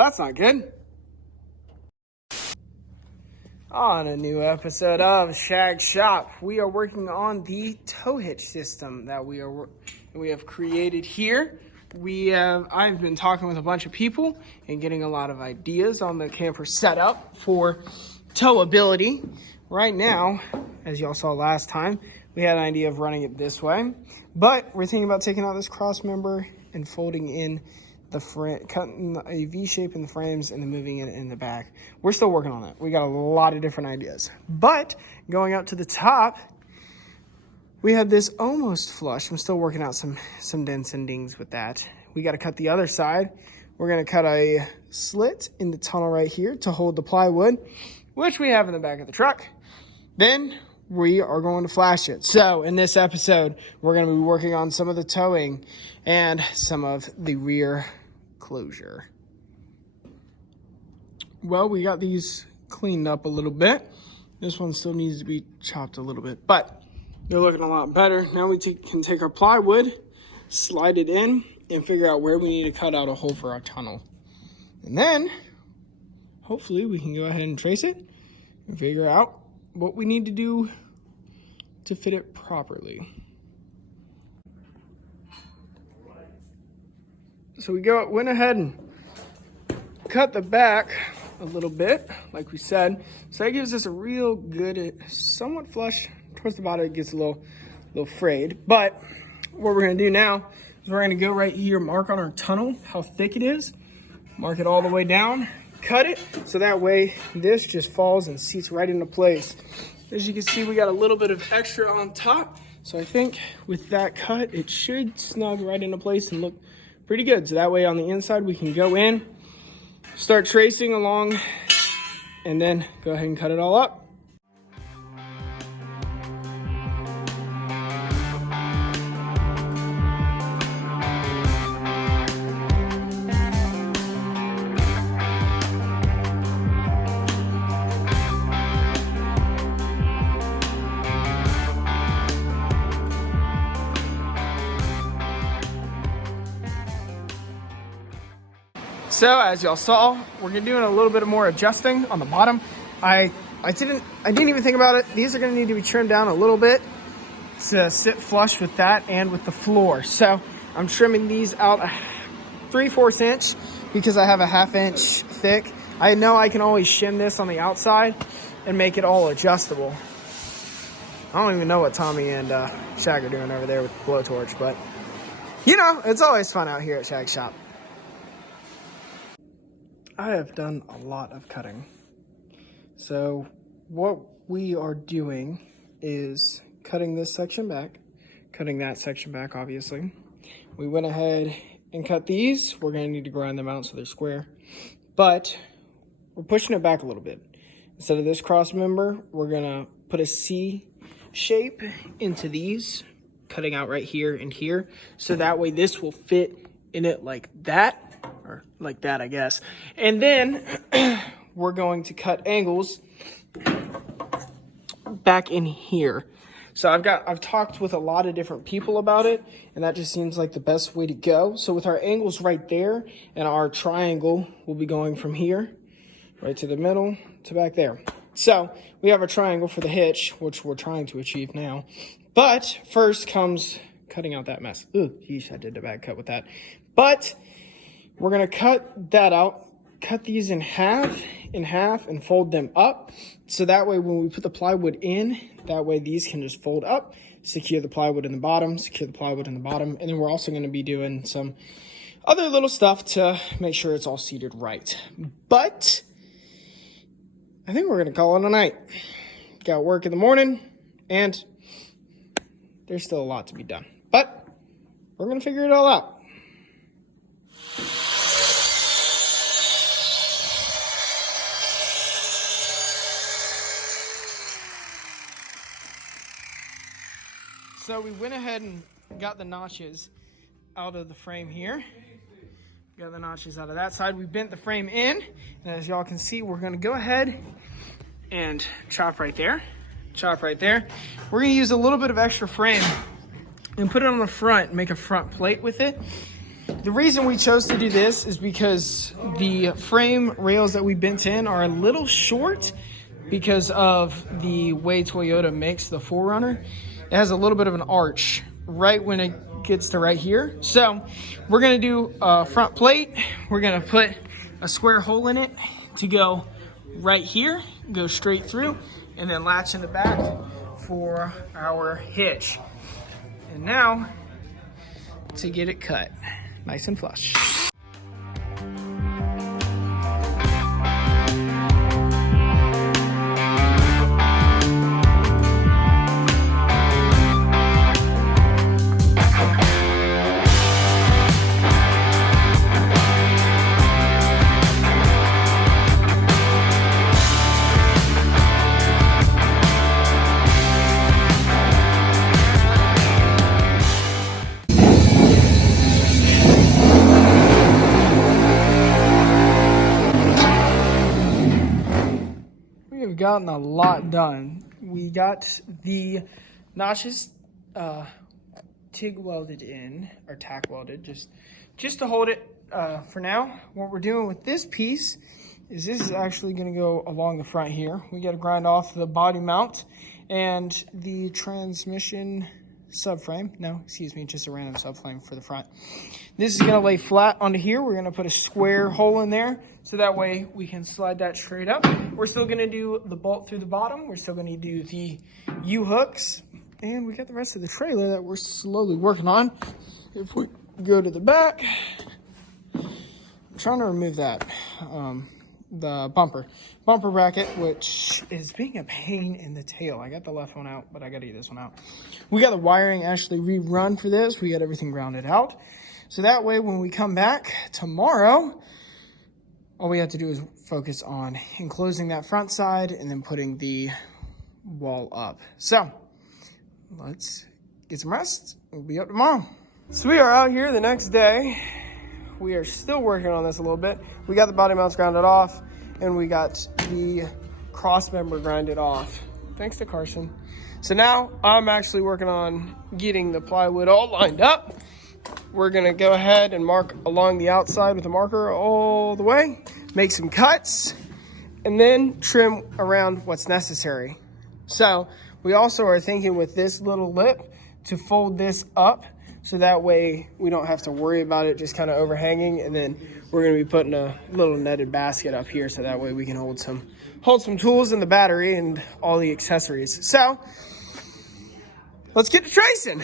that's not good. On a new episode of Shag Shop, we are working on the tow hitch system that we have created here. I've been talking with a bunch of people and getting a lot of ideas on the camper setup for towability. Right now, as y'all saw last time, we had an idea of running it this way, but we're thinking about taking out this cross member and folding in the frame, cutting a V shape in the frames and then moving it in the back. We're still working on that. We got a lot of different ideas, but going up to the top, we had this almost flush. I'm still working out some dents and dings with that. We got to cut the other side. We're going to cut a slit in the tunnel right here to hold the plywood, which we have in the back of the truck. Then we are going to flash it. So in this episode, we're going to be working on some of the towing and some of the rear closure. Well, we got these cleaned up a little bit. This one still needs to be chopped a little bit, but they're looking a lot better. Now we can take our plywood, slide it in, and figure out where we need to cut out a hole for our tunnel. And then, hopefully, we can go ahead and trace it and figure out what we need to do to fit it properly. So we went ahead and cut the back a little bit, like we said. So that gives us a real good, somewhat flush. Towards the bottom, it gets a little frayed. But what we're gonna do now is we're gonna go right here, mark on our tunnel how thick it is, mark it all the way down, cut it, so that way this just falls and seats right into place. As you can see, we got a little bit of extra on top. So I think with that cut, it should snug right into place and look pretty good. So that way on the inside, we can go in, start tracing along, and then go ahead and cut it all up. So as y'all saw, we're doing a little bit more adjusting on the bottom. I didn't even think about it. These are gonna need to be trimmed down a little bit to sit flush with that and with the floor. So I'm trimming these out a 3/4 inch because I have a 1/2 inch thick. I know I can always shim this on the outside and make it all adjustable. I don't even know what Tommy and Shag are doing over there with the blowtorch, but you know, it's always fun out here at Shag Shop. I have done a lot of cutting. So what we are doing is cutting this section back, cutting that section back, obviously. We went ahead and cut these. We're gonna need to grind them out so they're square, but we're pushing it back a little bit. Instead of this cross member, we're gonna put a C shape into these, cutting out right here and here. So that way this will fit in it like that. Or like that, I guess. And then we're going to cut angles back in here. So I've talked with a lot of different people about it, and that just seems like the best way to go. So with our angles right there, and our triangle will be going from here right to the middle to back there. So we have a triangle for the hitch, which we're trying to achieve now. But first comes cutting out that mess. Ooh, yeesh, I did a bad cut with that. But we're gonna cut that out, cut these in half, and fold them up. So that way when we put the plywood in, that way these can just fold up, secure the plywood in the bottom, secure the plywood in the bottom. And then we're also gonna be doing some other little stuff to make sure it's all seated right. But I think we're gonna call it a night. Got work in the morning, and there's still a lot to be done. But we're gonna figure it all out. So we went ahead and got the notches out of the frame here. Got the notches out of that side. We bent the frame in, and as y'all can see, we're gonna go ahead and chop right there. Chop right there. We're gonna use a little bit of extra frame and put it on the front, make a front plate with it. The reason we chose to do this is because the frame rails that we bent in are a little short because of the way Toyota makes the 4Runner. It has a little bit of an arch right when it gets to right here. So we're gonna do a front plate. We're gonna put a square hole in it to go right here, go straight through, and then latch in the back for our hitch. And now to get it cut nice and flush. Gotten a lot done. We got the notches TIG welded in, or tack welded, just to hold it for now. What we're doing with this piece is this is actually going to go along the front here. We got to grind off the body mount and the transmission subframe. No, excuse me, just a random subframe for the front. This is going to lay flat onto here. We're going to put a square hole in there so that way we can slide that straight up. We're still going to do the bolt through the bottom. We're still going to do the U-hooks. And we got the rest of the trailer that we're slowly working on. If we go to the back, I'm trying to remove that, the bumper bracket, which is being a pain in the tail. I got the left one out, but I got to get this one out. We got the wiring actually rerun for this. We got everything grounded out. So that way when we come back tomorrow, all we have to do is focus on enclosing that front side and then putting the wall up. So let's get some rest. We'll be up tomorrow. So we are out here the next day. We are still working on this a little bit. We got the body mounts grounded off and we got the cross member grinded off. Thanks to Carson. So now I'm actually working on getting the plywood all lined up. We're gonna go ahead and mark along the outside with a marker all the way, make some cuts, and then trim around what's necessary. So we also are thinking with this little lip to fold this up so that way we don't have to worry about it just kind of overhanging. And then we're gonna be putting a little netted basket up here so that way we can hold some tools and the battery and all the accessories. So let's get to tracing.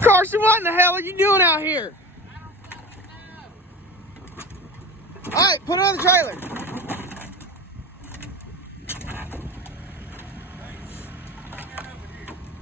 Carson, what in the hell are you doing out here? All right, put it on the trailer.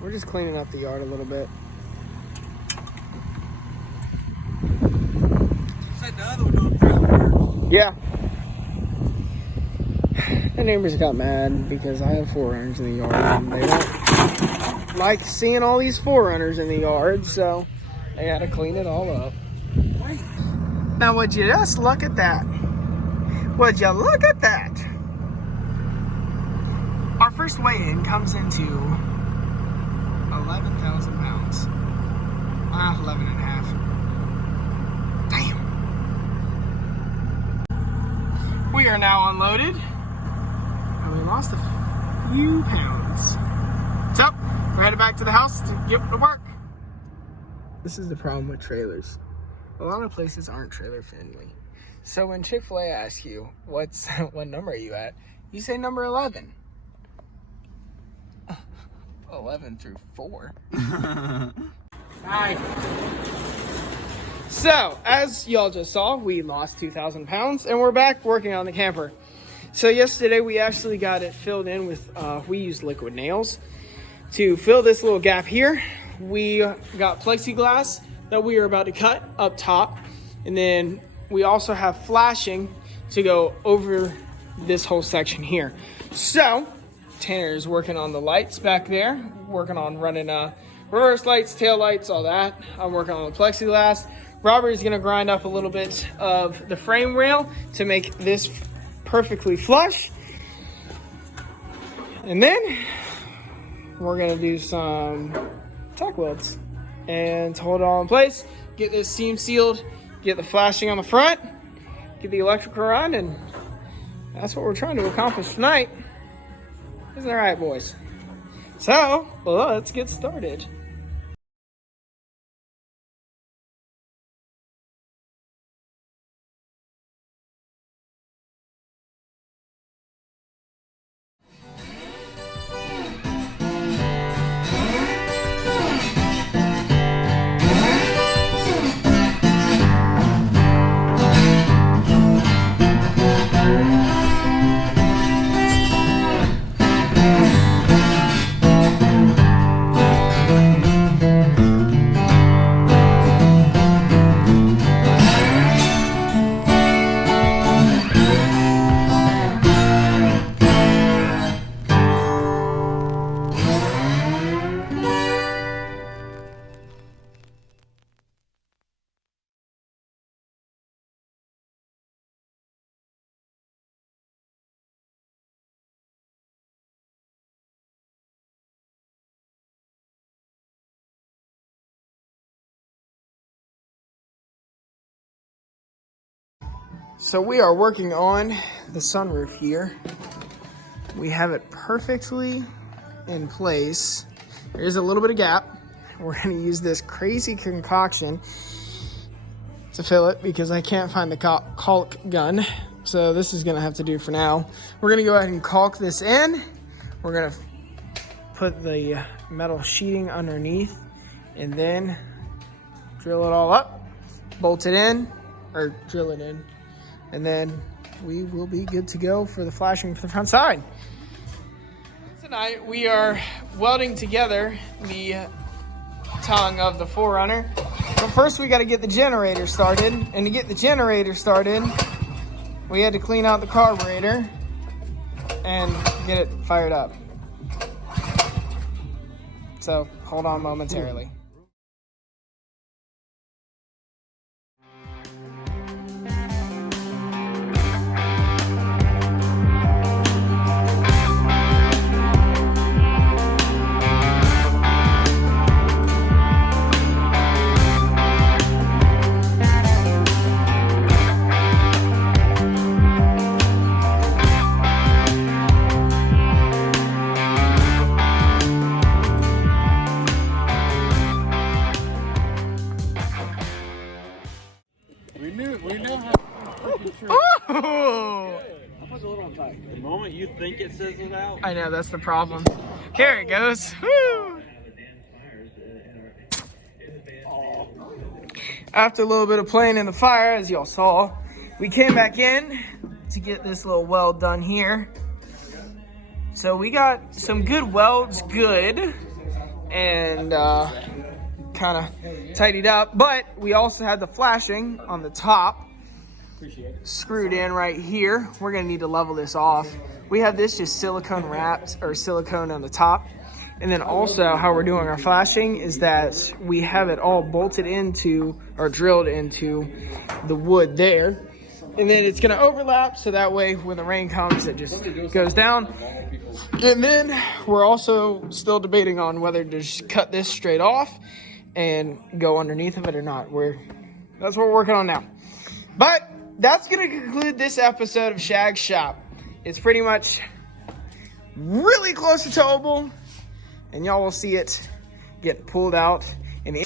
We're just cleaning up the yard a little bit. You said the other one doing trailer. Yeah. The neighbors got mad because I have 4Runners in the yard and they don't like seeing all these 4Runners in the yard, so they had to clean it all up. Now would you just look at that? Would you look at that? Our first weigh-in comes into 11,000 pounds. 11 and a half. Damn. are now unloaded. And we lost a few pounds. So, we're headed back to the house to get to work. This is the problem with trailers. A lot of places aren't trailer friendly. So when Chick-fil-A asks you, what number are you at? You say number 11. 11 through 4. Hi. So, as y'all just saw, we lost 2,000 pounds and we're back working on the camper. So yesterday we actually got it filled in with, we used liquid nails to fill this little gap here. We got plexiglass that we are about to cut up top. And then we also have flashing to go over this whole section here. So Tanner is working on the lights back there, working on running reverse lights, tail lights, all that. I'm working on the plexiglass. Robert is gonna grind up a little bit of the frame rail to make this perfectly flush. And then we're gonna do some tack welds and to hold it all in place, get this seam sealed, get the flashing on the front, get the electrical run, and that's what we're trying to accomplish tonight. Isn't that right, boys? So, let's get started. So we are working on the sunroof here. We have it perfectly in place. There's a little bit of gap. We're gonna use this crazy concoction to fill it because I can't find the caulk gun. So this is gonna have to do for now. We're gonna go ahead and caulk this in. We're gonna put the metal sheeting underneath and then drill it all up, bolt it in, or drill it in. And then we will be good to go for the flashing for the front side. Tonight we are welding together the tongue of the 4Runner. But first we got to get the generator started. And to get the generator started, we had to clean out the carburetor and get it fired up. So hold on momentarily. We know how freaking true. Oh! I'll put the lid on tight. The moment you think it sizzled out. I know, that's the problem. Here it goes. Woo! After a little bit of playing in the fire, as y'all saw, we came back in to get this little weld done here. So we got some good welds, and kind of tidied up, but we also had the flashing on the top screwed in right here. We're gonna need to level this off. We have this just silicone wrapped, or silicone on the top. And then also how we're doing our flashing is that we have it all bolted into, or drilled into the wood there. And then it's gonna overlap, so that way when the rain comes, it just goes down. And then we're also still debating on whether to just cut this straight off and go underneath of it or not. That's what we're working on now. But that's going to conclude this episode of Shag's Shop. It's pretty much really close to towable, and y'all will see it get pulled out. And